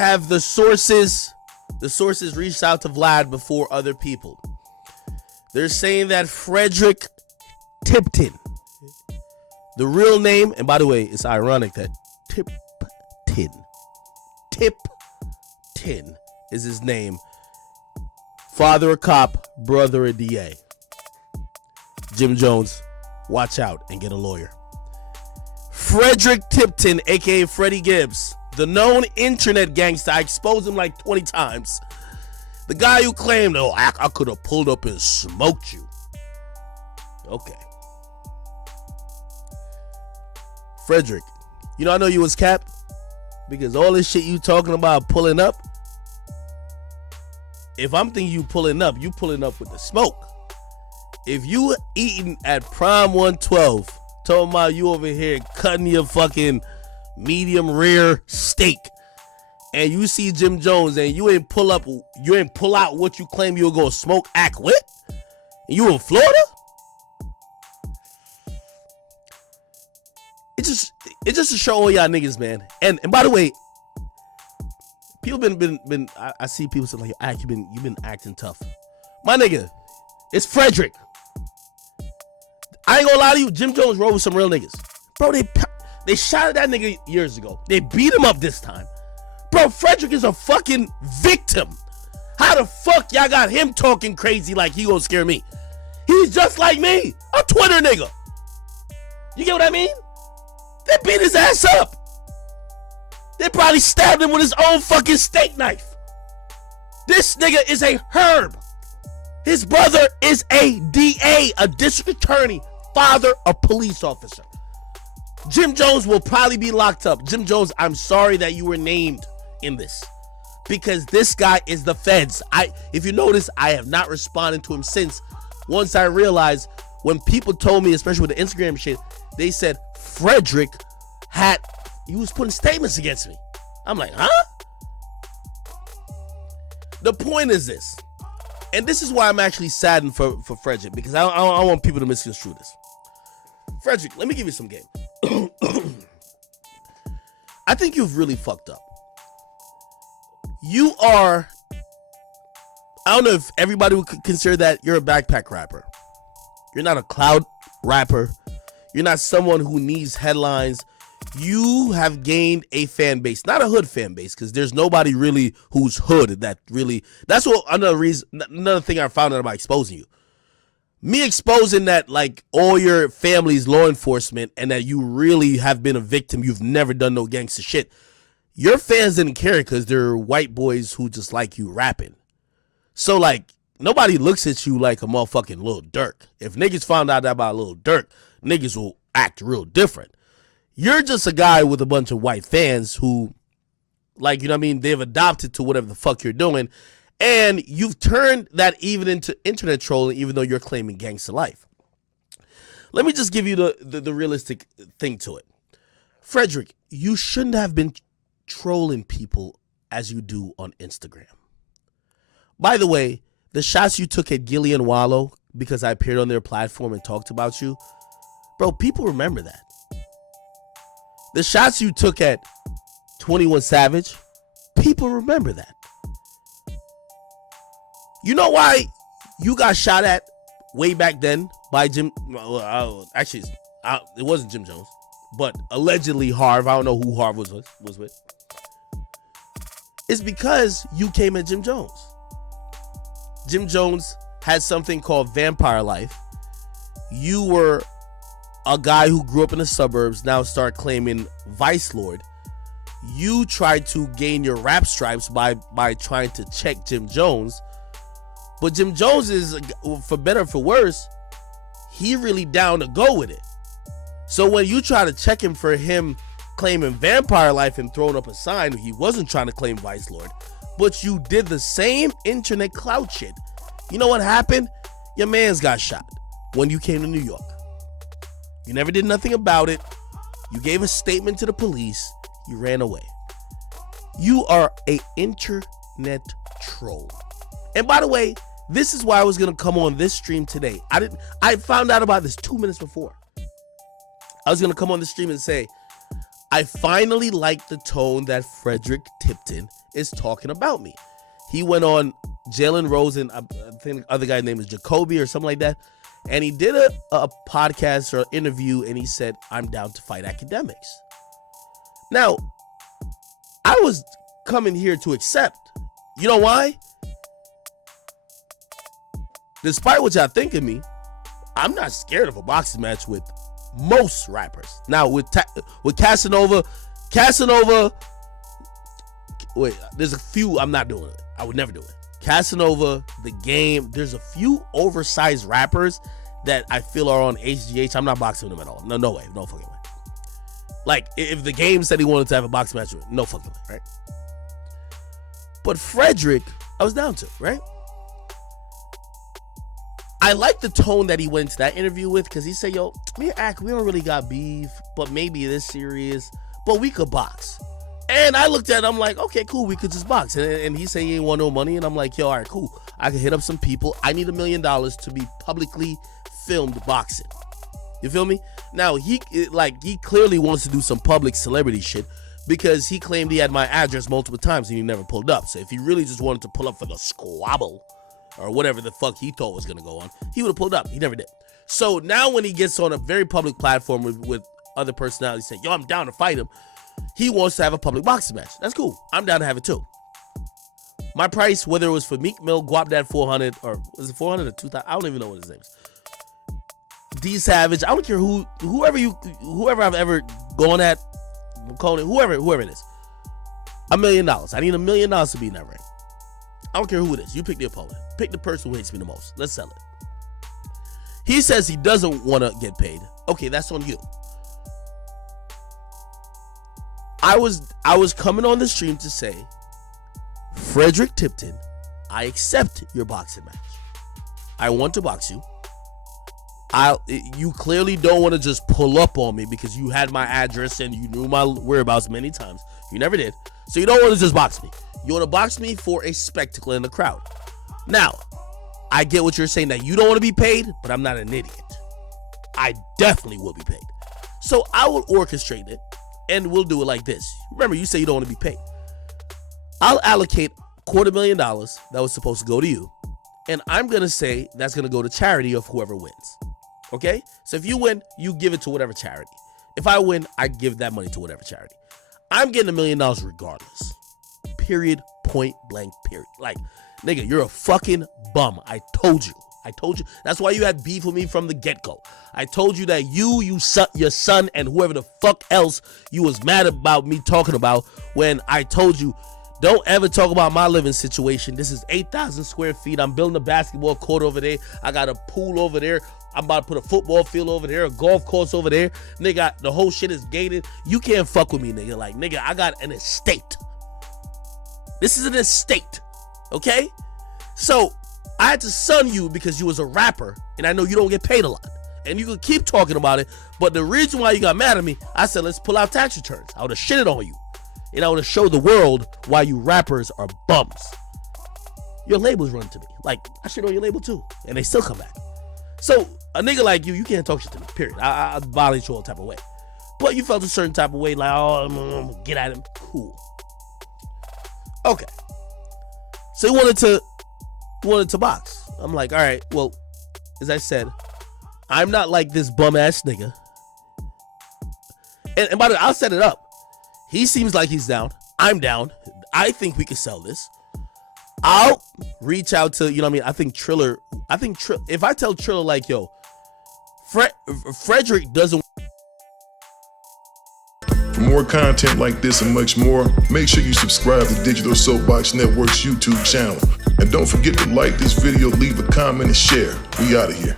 have the sources. The sources reached out to Vlad before other people. They're saying that Frederick Tipton, the real name, and by the way, it's ironic that Tipton is his name. Father a cop, brother a DA. Jim Jones, watch out and get a lawyer. Frederick Tipton, aka Freddie Gibbs, the known internet gangster. I exposed him like 20 times. The guy who claimed, oh, I could have pulled up and smoked you. Okay. Frederick, you know I know you was cap because all this shit you talking about pulling up, if I'm thinking you pulling up with the smoke. If you eating at Prime 112, talking about you over here cutting your fucking medium rare steak, and you see Jim Jones and you ain't pull out what you claim you were gonna smoke act with, and you in Florida, it's just to show all y'all niggas, man. And by the way, people been I see people say like, you've been acting tough, my nigga. It's Frederick. I ain't gonna lie to you, Jim Jones rode with some real niggas, bro. They shot at that nigga years ago. They beat him up this time. Bro, Frederick is a fucking victim. How the fuck y'all got him talking crazy like he gonna scare me? He's just like me, a Twitter nigga. You get what I mean? They beat his ass up. They probably stabbed him with his own fucking steak knife. This nigga is a herb. His brother is a DA, a district attorney, father, a police officer. Jim Jones will probably be locked up. Jim Jones, I'm sorry that you were named in this, because this guy is the feds. If you notice, I have not responded to him since. Once I realized, when people told me, especially with the Instagram shit, they said Frederick he was putting statements against me. I'm like, huh? The point is this, and this is why I'm actually saddened for Frederick, because I don't want people to misconstrue this. Frederick, let me give you some game. I think you've really fucked up. You are, I don't know if everybody would consider that you're a backpack rapper. You're not a cloud rapper. You're not someone who needs headlines. You have gained a fan base, not a hood fan base, because there's nobody really who's hood that really, that's what another thing I found out about exposing you. Me exposing that like all your family's law enforcement and that you really have been a victim, you've never done no gangster shit. Your fans didn't care because they're white boys who just like you rapping. So like nobody looks at you like a motherfucking Lil Durk. If niggas found out about Lil Durk, niggas will act real different. You're just a guy with a bunch of white fans who, like, you know what I mean, they've adopted to whatever the fuck you're doing. And you've turned that even into internet trolling, even though you're claiming gangster life. Let me just give you the realistic thing to it. Frederick, you shouldn't have been trolling people as you do on Instagram. By the way, the shots you took at Gilly and Wallow because I appeared on their platform and talked about you, bro, people remember that. The shots you took at 21 Savage, people remember that. You know why you got shot at way back then by Jim? Actually, it wasn't Jim Jones, but allegedly Harv. I don't know who Harv was with. It's because you came at Jim Jones. Jim Jones had something called Vampire Life. You were a guy who grew up in the suburbs, now start claiming Vice Lord. You tried to gain your rap stripes by trying to check Jim Jones. But Jim Jones is, for better or for worse, he really down to go with it. So when you try to check him for him claiming Vampire Life and throwing up a sign, he wasn't trying to claim Vice Lord. But you did the same internet clout shit. You know what happened? Your man's got shot when you came to New York. You never did nothing about it. You gave a statement to the police. You ran away. You are an internet troll. And by the way, this is why I was going to come on this stream today. I found out about this 2 minutes before. I was going to come on the stream and say, I finally like the tone that Frederick Tipton is talking about me. He went on Jalen Rose and I think the other guy's name is Jacoby or something like that. And he did a podcast or interview and he said, I'm down to fight Akademikz. Now, I was coming here to accept. You know why? Despite what y'all think of me, I'm not scared of a boxing match with most rappers. Now, with Casanova, wait, there's a few I'm not doing it. I would never do it. Casanova, The Game, there's a few oversized rappers that I feel are on HGH. I'm not boxing with them at all. No way. No fucking way. Like, if The Game said he wanted to have a boxing match with, no fucking way, right? But Frederick, I was down to, right? I like the tone that he went into that interview with, because he said, yo, me and Ak, we don't really got beef, but maybe this serious, but we could box. And I looked at it, I'm like, okay, cool, we could just box. And he said he ain't want no money, and I'm like, yo, all right, cool. I can hit up some people. I need $1 million to be publicly filmed boxing. You feel me? Now, he clearly wants to do some public celebrity shit, because he claimed he had my address multiple times and he never pulled up. So if he really just wanted to pull up for the squabble, or whatever the fuck he thought was going to go on, he would have pulled up. He never did. So now when he gets on a very public platform with other personalities saying, yo, I'm down to fight him, he wants to have a public boxing match. That's cool. I'm down to have it too. My price, whether it was for Meek Mill, Guapdad 400, or was it 400 or 2000? I don't even know what his name is. D Savage, I don't care whoever I've ever gone at, Conan, whoever it is. $1 million. I need $1 million to be in that ring. I don't care who it is. You pick the opponent. Pick the person who hates me the most. Let's sell it. He says he doesn't want to get paid. Okay, that's on you. I was coming on the stream to say, Frederick Tipton, I accept your boxing match. I want to box you. You clearly don't want to just pull up on me because you had my address and you knew my whereabouts many times. You never did. So you don't want to just box me. You want to box me for a spectacle in the crowd. Now, I get what you're saying, that you don't want to be paid, but I'm not an idiot. I definitely will be paid. So I will orchestrate it, and we'll do it like this. Remember, you say you don't want to be paid. I'll allocate $250,000 that was supposed to go to you, and I'm going to say that's going to go to charity of whoever wins. Okay? So if you win, you give it to whatever charity. If I win, I give that money to whatever charity. I'm getting $1 million regardless. Period. Point blank. Period. Like, nigga, you're a fucking bum. I told you. That's why you had beef with me from the get-go. I told you that your son, and whoever the fuck else you was mad about me talking about, when I told you, don't ever talk about my living situation. This is 8,000 square feet. I'm building a basketball court over there. I got a pool over there. I'm about to put a football field over there, a golf course over there. Nigga, the whole shit is gated. You can't fuck with me, nigga. Like, nigga, I got an estate. This is an estate, okay? So, I had to sun you because you was a rapper, and I know you don't get paid a lot. And you could keep talking about it, but the reason why you got mad at me, I said, let's pull out tax returns. I would have shitted on you. And I would have showed the world why you rappers are bums. Your labels run to me. Like, I shit on your label too, and they still come back. So, a nigga like you can't talk shit to me, period. I violate you all type of way. But you felt a certain type of way, like, oh, I'm gonna get at him. Cool. Okay. So he wanted to box. I'm like, all right, well, as I said, I'm not like this bum ass nigga. And by the way, I'll set it up. He seems like he's down. I'm down. I think we can sell this. I'll reach out to, you know what I mean? I think Triller, if I tell Triller like, yo, Frederick doesn't. For more content like this and much more, make sure you subscribe to Digital Soapbox Network's YouTube channel. And don't forget to like this video, leave a comment, and share. We out of here.